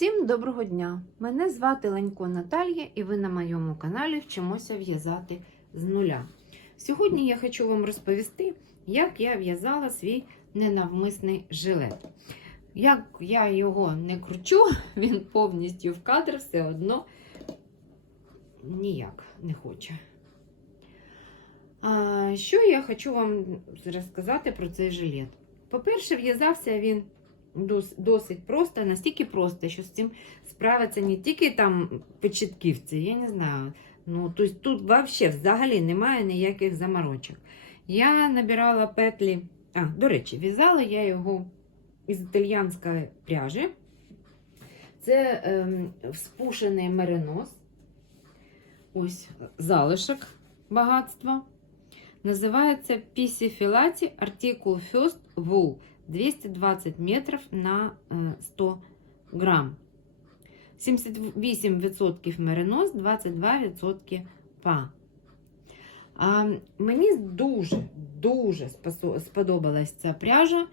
Всім доброго дня! Мене звати Ленько Наталія, і ви на моєму каналі вчимося в'язати з нуля. Сьогодні я хочу вам розповісти, як я в'язала свій ненавмисний жилет. Як я його не кручу, він повністю в кадр все одно ніяк не хоче. А, що я хочу вам розказати про цей жилет? По-перше, в'язався він досить просто, настільки просто, що з цим справиться не тільки там початківці, я не знаю. Ну, тобто тут вообще взагалі немає ніяких заморочок. Я набирала петлі. А, до речі, в'язала я його із італьянської пряжі. Це ем, вспушений меринос. Ось залишок багатства. Називається Piscifilati Article First Wool 220 метрів на е, 100 грам. 78% меринос, 22% па. А, мені дуже, дуже сподобалась ця пряжа.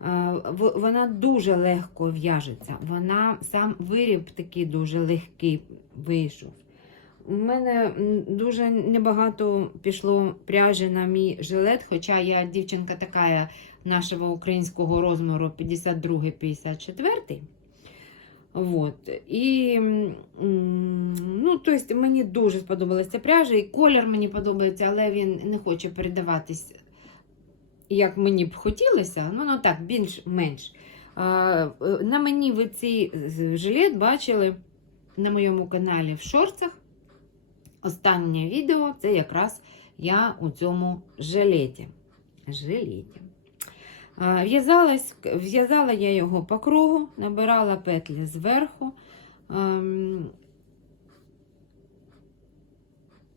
А, Вона дуже легко в'яжеться. Вона сам виріб такий дуже легкий вийшов. У мене дуже небагато пішло пряжі на мій жилет, хоча я дівчинка така нашого українського розміру 52-54. Вот. І ну, тобто, мені дуже сподобалася пряжа, і колір мені подобається, але він не хоче передаватись, як мені б хотілося. Ну, ну так, більш-менш. Е, На мені ви цей жилет бачили на моєму каналі в шорцах. Останнє відео це якраз я у цьому жилеті. жилеті. В'язала я його по кругу, набирала петлі зверху. Ем,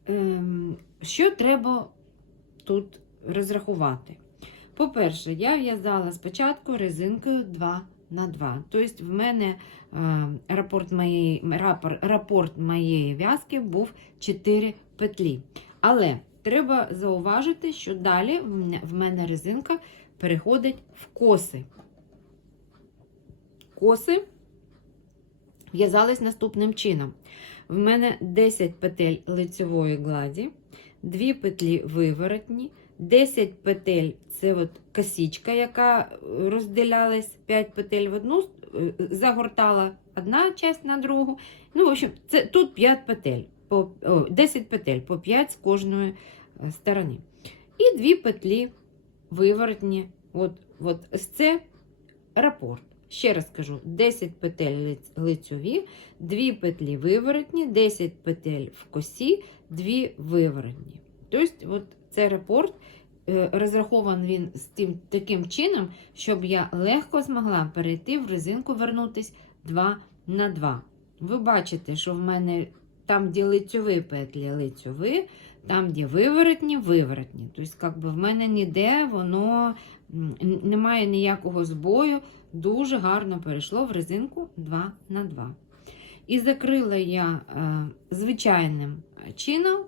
ем, Що треба тут розрахувати? По-перше, я в'язала спочатку резинкою 2 на 2. Тобто, в мене е, рапорт моєї, рапор, рапорт моєї в'язки був 4 петлі. Але треба зауважити, що далі в мене резинка переходить в коси. Коси в'язались наступним чином. В мене 10 петель лицевої гладі, 2 петлі виворотні, 10 петель це от косичка, яка розділялась 5 петель в одну, е, загортала одна часть на другу. Ну, в общем, це тут 5 петель, по, о, 10 петель по 5 з кожної е, сторони. І 2 петлі виворотні. От, от це рапорт. Ще раз кажу: 10 петель лиць- лицьові, 2 петлі виворотні, 10 петель в косі, 2 виворотні. Тобто, от це рапорт. е, Розрахований він з тим таким чином, щоб я легко змогла перейти в резинку, вернутись 2 на 2. Ви бачите, що в мене там, де лицьові петлі, лицьові, там, де виворотні, виворотні. Тобто, як би в мене ніде воно немає ніякого збою, дуже гарно перейшло в резинку 2 на 2. І закрила я е, звичайним чином,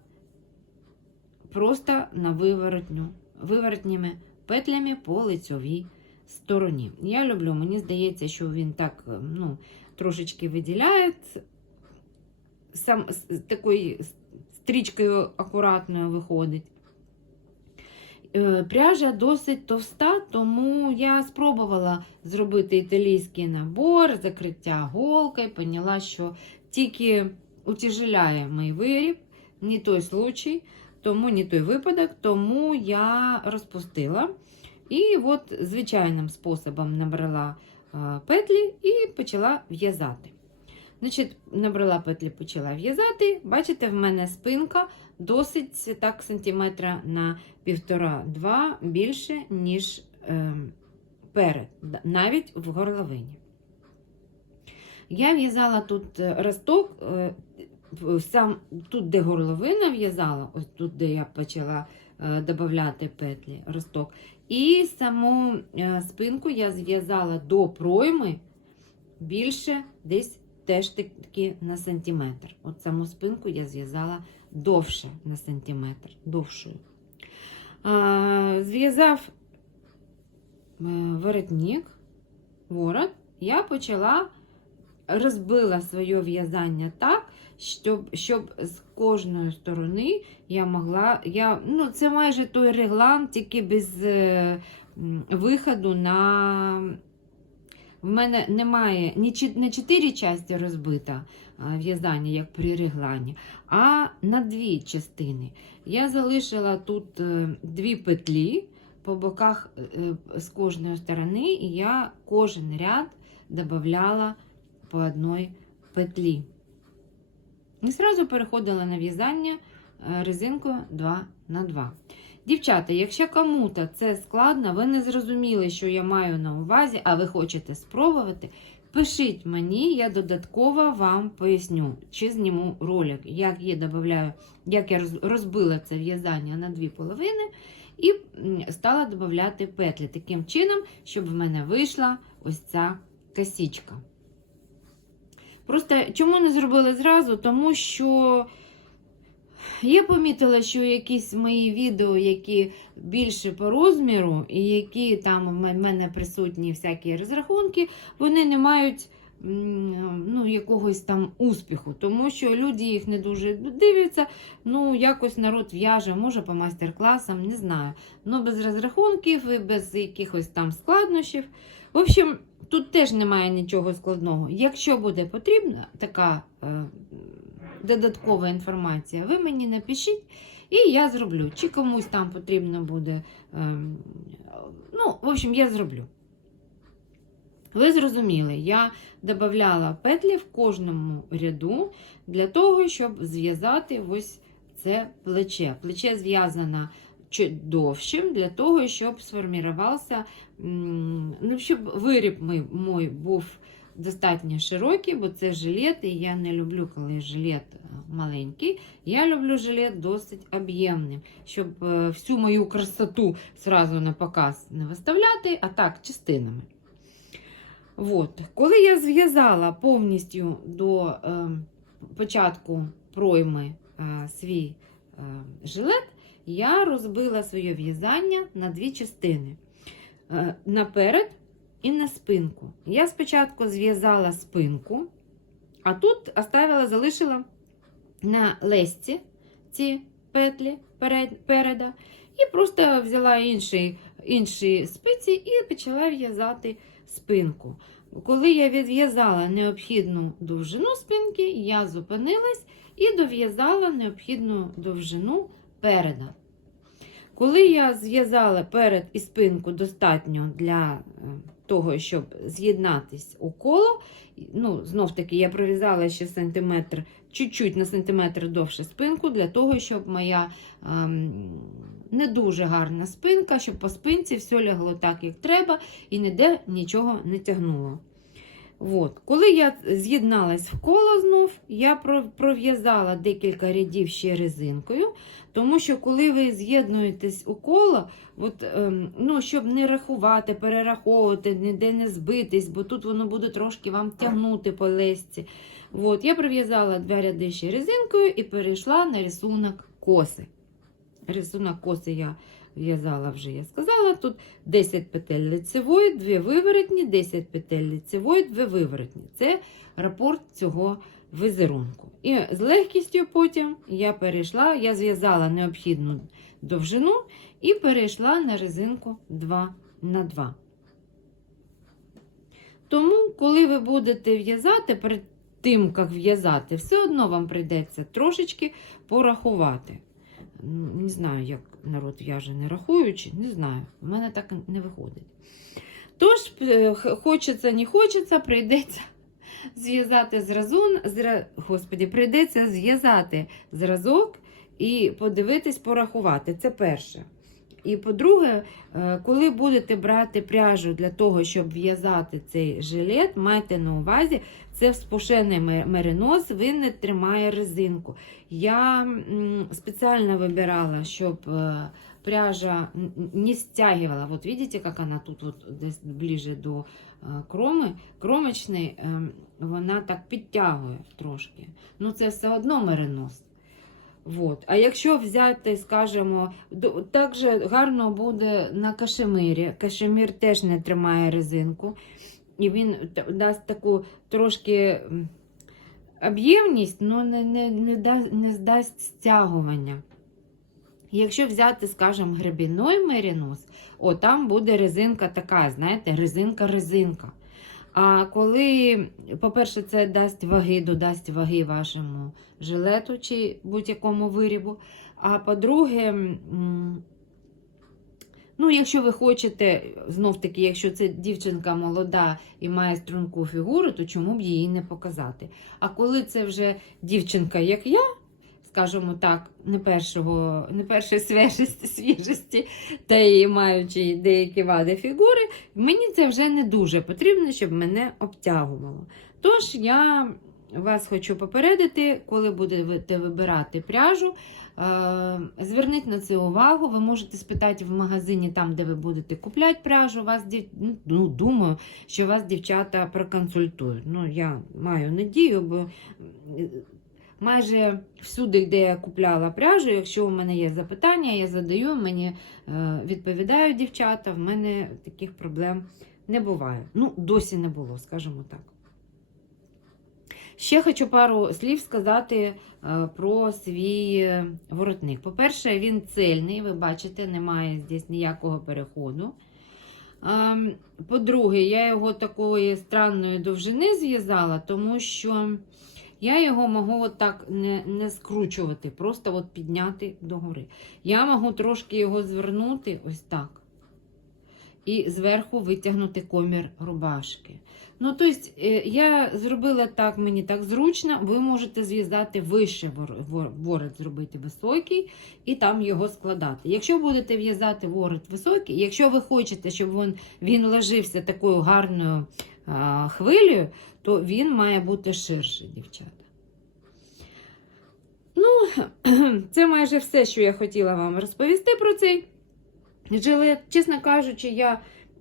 просто на виворотню, виворотніми петлями по лицьовій стороні. Я люблю, мені здається, що він так е, ну, трошечки виділяє сам з такою стрічкою акуратною виходить. Е, Пряжа досить товста, тому я спробувала зробити італійський набор, закриття голкою, поняла, що тільки утяжеляє мій виріб, не той случай, тому не той випадок, тому я розпустила. І от звичайним способом набрала е, петлі і почала в'язати. Значить, набрала петлі, почала в'язати. Бачите, в мене спинка досить так сантиметра на півтора-два більше, ніж е, перед, навіть в горловині. Я в'язала тут е, росток, е, сам, тут, де горловина в'язала, ось тут, де я почала е, додати петлі, росток. І саму е, спинку я зв'язала до пройми більше десь теж таки на сантиметр. От саму спинку я зв'язала довше на сантиметр, довшою. А, зв'язав е, воротник, ворот, я почала розбила своє в'язання так, щоб, щоб з кожної сторони я могла. Я, ну, Це майже той реглан, тільки без е, виходу на. В мене немає не чотири частини розбита в'язання, як при реглані, а на дві частини. Я залишила тут е, дві петлі по боках е, з кожної сторони, і я кожен ряд додавала по одній петлі. І зразу переходила на в'язання е, резинкою 2 на 2. Дівчата, якщо кому-то це складно, ви не зрозуміли, що я маю на увазі, а ви хочете спробувати, пишіть мені, я додатково вам поясню, чи зніму ролик, як я додаю, як я розбила це в'язання на дві половини і стала додати петлі таким чином, щоб в мене вийшла ось ця косичка. Просто чому не зробила зразу? Тому що я помітила, що якісь мої відео, які більше по розміру, і які там в мене присутні всякі розрахунки, вони не мають ну, якогось там успіху, тому що люди їх не дуже дивляться. Ну, якось народ в'яже, може по майстер-класам, не знаю. Ну, без розрахунків і без якихось там складнощів. В общем, тут теж немає нічого складного. Якщо буде потрібна така е, додаткова інформація, ви мені напишіть, і я зроблю. Чи комусь там потрібно буде. Е, ну, в общем, я зроблю. Ви зрозуміли, я додавала петлі в кожному ряду для того, щоб зв'язати ось це плече. Плече зв'язано чи- довшим для того, щоб сформувався, ну, щоб виріб мій, мой був достатньо широкий, бо це жилет, і я не люблю, коли жилет е, маленький. Я люблю жилет досить об'ємним, щоб е, всю мою красоту сразу на показ не виставляти, а так, частинами. От. Коли я зв'язала повністю до е, початку пройми е, свій е, жилет, я розбила своє в'язання на дві частини: е, наперед і на спинку. Я спочатку зв'язала спинку, а тут оставила, залишила на лесці ці петлі переда, і просто взяла інші, інші спиці і почала в'язати спинку. Коли я відв'язала необхідну довжину спинки, я зупинилась і дов'язала необхідну довжину переда. Коли я зв'язала перед і спинку достатньо для е, того, щоб з'єднатись у коло, ну, знов таки, я пров'язала ще сантиметр, чуть-чуть на сантиметр довше спинку, для того, щоб моя ем, не дуже гарна спинка, щоб по спинці все лягло так, як треба, і ніде нічого не тягнуло. От. Коли я з'єдналась в коло знов, я пров'язала декілька рядів ще резинкою, тому що коли ви з'єднуєтесь у коло, от, ем, ну, щоб не рахувати, перераховувати, ніде не збитись, бо тут воно буде трошки вам тягнути по лесці. От, я пров'язала два ряди ще резинкою і перейшла на рисунок коси. Рисунок коси я в'язала вже, я сказала. Тут 10 петель лицевої, 2 виворотні, 10 петель лицевої, 2 виворотні. Це рапорт цього візерунку. І з легкістю потім я перейшла, я зв'язала необхідну довжину і перейшла на резинку 2 на 2. Тому, коли ви будете в'язати, перед тим, як в'язати, все одно вам прийдеться трошечки порахувати. Не знаю, як народ в'яже не рахуючи, не знаю. в мене так не виходить. Тож, хочеться, не хочеться, прийдеться зв'язати зразун, зра... Господі, прийдеться зв'язати зразок і подивитись, порахувати. Це перше. І по-друге, е, коли будете брати пряжу для того, щоб в'язати цей жилет, майте на увазі, це вспушений меринос, він не тримає резинку. Я м, специально выбирала, чтобы пряжа не стягивала. Вот видите, как она тут вот десь ближе до е, кроми. Кромочний ем, вона так підтягує трошки. Ну це все одно меринос. Вот. А якщо взяти, скажімо, так же гарно буде на кашемирі. Кашемір теж не тримає резинку. і він дасть таку трошки об'ємність, але не, не, не, дасть, не здасть стягування. Якщо взяти, скажімо, гребінний мерінос, о, там буде резинка така, знаєте, резинка-резинка. А коли, по-перше, це дасть ваги, додасть ваги вашому жилету чи будь-якому вирібу. А по-друге, ну, якщо ви хочете, знов таки, якщо це дівчинка молода і має струнку фігуру, то чому б її не показати? А коли це вже дівчинка, як я, скажімо так, не першого, не першої свіжості, свіжості, та й маючи деякі вади фігури, мені це вже не дуже потрібно, щоб мене обтягувало. Тож я вас хочу попередити, коли будете вибирати пряжу, е, зверніть на це увагу. Ви можете спитати в магазині, там, де ви будете купляти пряжу. Вас, ну, думаю, що вас дівчата проконсультують. Ну, я маю надію, бо майже всюди, де я купляла пряжу, якщо у мене є запитання, я задаю, мені е, відповідають дівчата, в мене таких проблем не буває. Ну, досі не було, скажімо так. Ще хочу пару слів сказати е, про свій е, воротник. По-перше, він цельний, ви бачите, немає здесь ніякого переходу. Ем, По-друге, я його такої странної довжини зв'язала, тому що я його можу отак не, не скручувати, просто от підняти догори. Я можу трошки його звернути ось так. І зверху витягнути комір рубашки. Ну, тобто, е, я зробила так, мені так зручно. Ви можете зв'язати вище вор- вор- ворот, зробити високий і там його складати. Якщо будете в'язати ворот високий, якщо ви хочете, щоб він, він ложився такою гарною хвилею, то він має бути ширший, дівчата. Ну, це майже все, що я хотіла вам розповісти про цей жилет. Чесно кажучи, я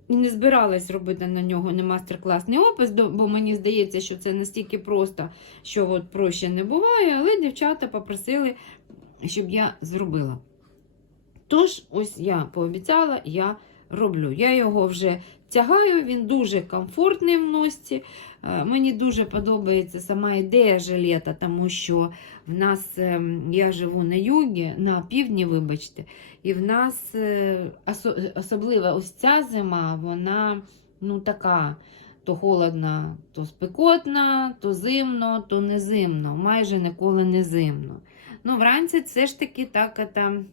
не збиралась робити на нього не мастер-класний опис, бо мені здається, що це настільки просто, що от проще не буває, але дівчата попросили, щоб я зробила. Тож, ось я пообіцяла, я роблю. Я його вже тягаю, він дуже комфортний в носці. Е, Мені дуже подобається сама ідея жилета, тому що в нас ем, я живу на югі, на півдні, вибачте, і в нас е, особливо ось ця зима, вона ну така. То холодна, то спекотна, то зимно, то не зимно. Майже ніколи не зимно. Ну, вранці це ж таки так там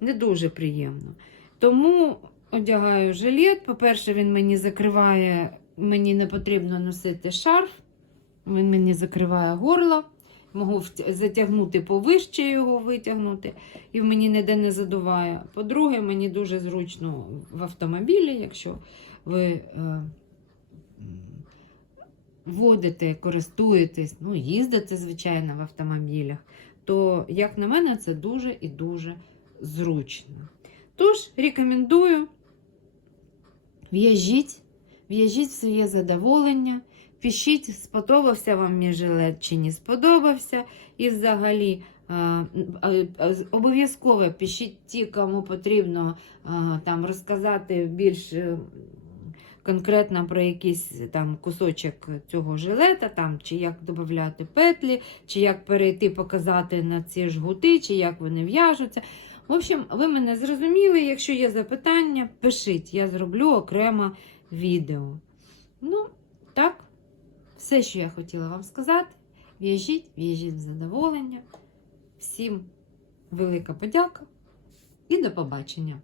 не дуже приємно. Тому одягаю жилет. По-перше, він мені закриває, мені не потрібно носити шарф, він мені закриває горло. Можу затягнути повище його витягнути, і мені ніде не задуває. По-друге, мені дуже зручно в автомобілі, якщо ви е, водите, користуєтесь, ну, їздите, звичайно, в автомобілях, то, як на мене, це дуже і дуже зручно. Тож, рекомендую, в'яжіть, в'яжіть своє задоволення, пишіть, сподобався вам мій жилет чи не сподобався. І взагалі, обов'язково пишіть ті, кому потрібно там розказати більш е, конкретно про якийсь там кусочок цього жилета, там, чи як додати петлі, чи як перейти показати на ці жгути, чи як вони в'яжуться. В общем, ви мене зрозуміли. Якщо є запитання, пишіть, я зроблю окремо відео. Ну, так, все, що я хотіла вам сказати. В'яжіть, в'яжіть в задоволення. Всім велика подяка і до побачення!